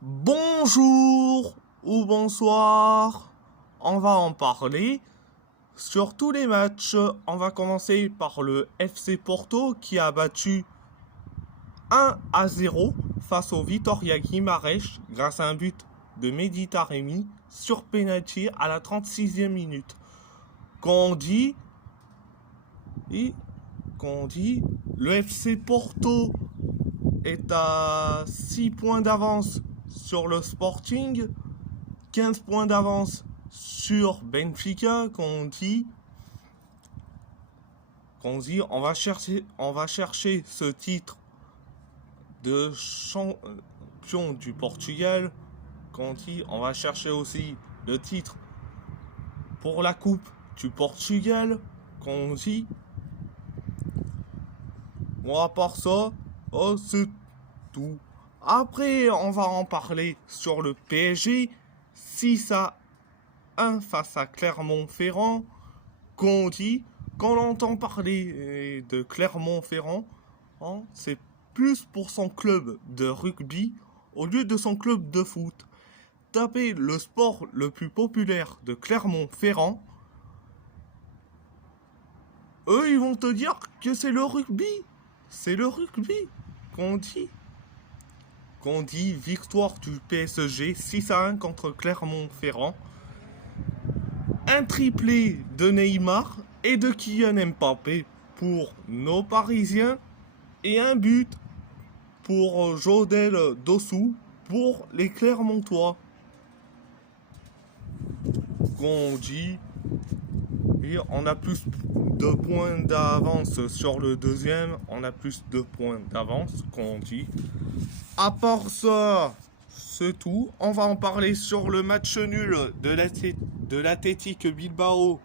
Bonjour ou bonsoir, on va en parler sur tous les matchs. On va commencer par le FC Porto qui a battu 1-0 face au Vitória Guimarães grâce à un but de Mehdi Taremi sur penalty à la 36e minute. Qu'on dit, le FC Porto est à 6 points d'avance sur le Sporting, 15 points d'avance sur Benfica, on va chercher ce titre de champion du Portugal, on va chercher aussi le titre pour la Coupe du Portugal, bon, à part ça, oh, c'est tout. Après, on va en parler sur le PSG. 6-1 face à Clermont-Ferrand. Quand on entend parler de Clermont-Ferrand, hein, c'est plus pour son club de rugby au lieu de son club de foot. Tapez le sport le plus populaire de Clermont-Ferrand. Eux, ils vont te dire que c'est le rugby. C'est le rugby qu'on dit victoire du PSG 6-1 contre Clermont-Ferrand. Un triplé de Neymar et de Kylian Mbappé pour nos Parisiens et un but pour Jodel Dossou pour les Clermontois. On a plus de points d'avance sur le deuxième, on a plus de points d'avance qu'on dit. À part ça, c'est tout. On va en parler sur le match nul de l'Athletic Bilbao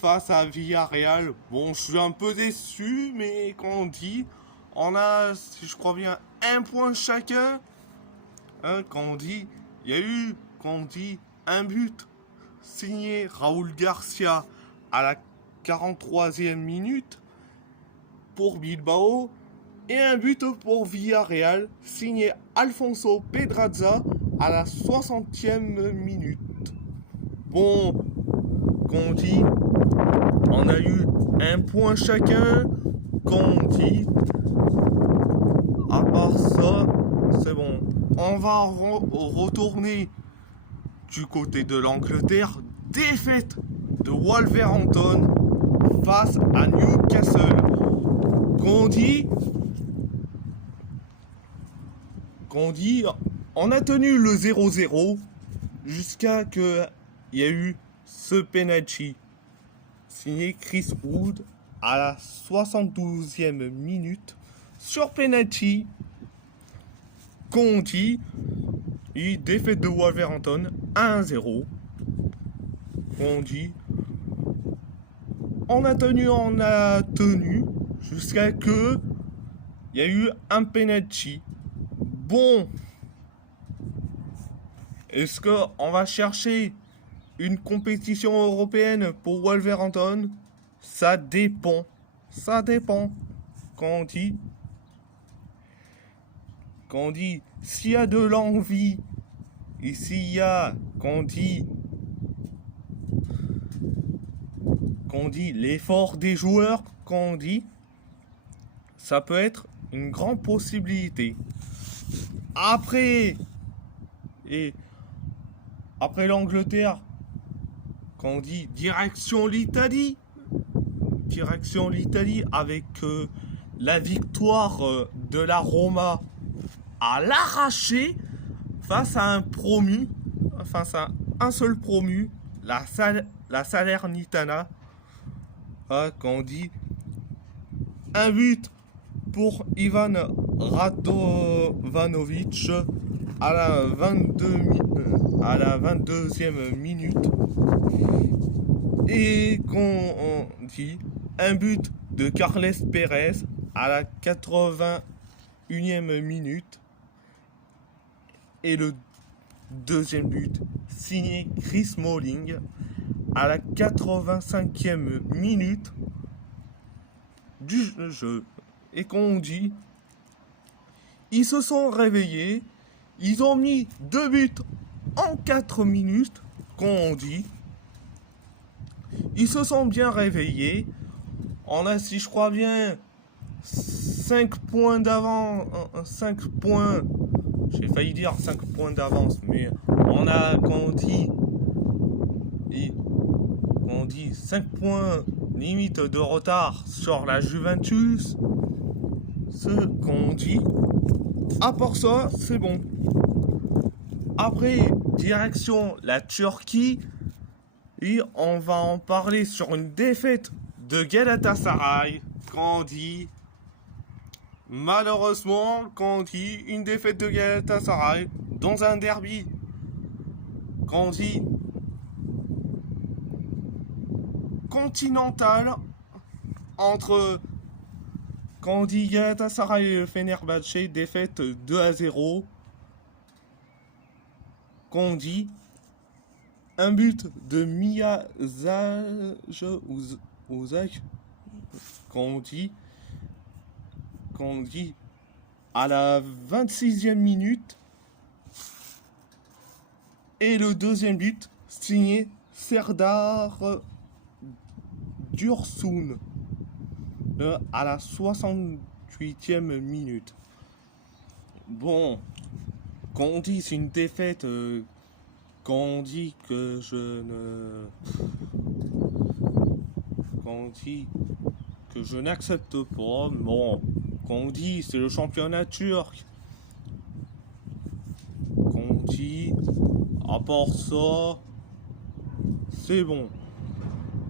face à Villarreal. Bon, je suis un peu déçu, mais on a, si je crois bien, un point chacun. Il y a eu, un but signé Raúl Garcia à la 43e minute pour Bilbao et un but pour Villarreal signé Alfonso Pedraza à la 60e minute. Bon, on a eu un point chacun, à part ça, c'est bon. On va retourner du côté de l'Angleterre. Défaite de Wolverhampton face à Newcastle. On a tenu le 0-0 jusqu'à que il y a eu ce penalty signé Chris Wood à la 72e minute sur penalty. Défaite de Wolverhampton 1-0. On a tenu jusqu'à que il y a eu un penalty. Bon, est-ce qu'on va chercher une compétition européenne pour Wolverhampton? Ça dépend. Quand on dit s'il y a de l'envie et s'il y a l'effort des joueurs, ça peut être une grande possibilité. Après l'Angleterre, direction l'Italie avec la victoire de la Roma à l'arraché face à un seul promu, la Salernitana. Un but pour Ivan Radovanovic à la 22e minute. Et un but de Carles Pérez à la 81e minute. Et le deuxième but signé Chris Smalling à la 85e minute du jeu. Et ils se sont réveillés Ils ont mis 2 buts en 4 minutes, comme on dit. Ils se sont bien réveillés. On a, si je crois bien, 5 points d'avance. 5 points. J'ai failli dire 5 points d'avance, mais on a, quand on dit 5 points limite de retard sur la Juventus. Ce qu'on dit. À part ça, c'est bon. Après, direction la Turquie. Et on va en parler sur une défaite de Galatasaray. Quand on dit, malheureusement, quand on dit une défaite de Galatasaray dans un derby. Quand on dit continental entre, quand on dit Galatasaray et Fenerbahçe, défaite 2-0. Quand on dit un but de Miyazaki, quand on dit à la 26e minute, et le deuxième but signé Serdar Dursun à la 68e minute. Bon, quand on dit c'est une défaite, quand on dit que je n'accepte pas, bon, quand on dit c'est le championnat turc, quand on dit à part ça, c'est bon.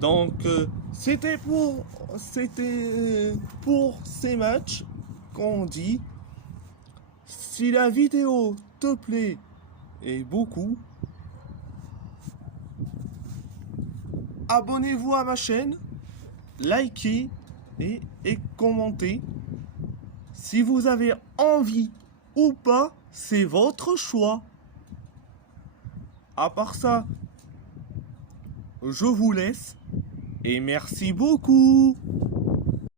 Donc c'était pour ces matchs qu'on dit. Si la vidéo te plaît et beaucoup, abonnez-vous à ma chaîne, likez et commentez. Si vous avez envie ou pas, c'est votre choix. À part ça, je vous laisse et merci beaucoup.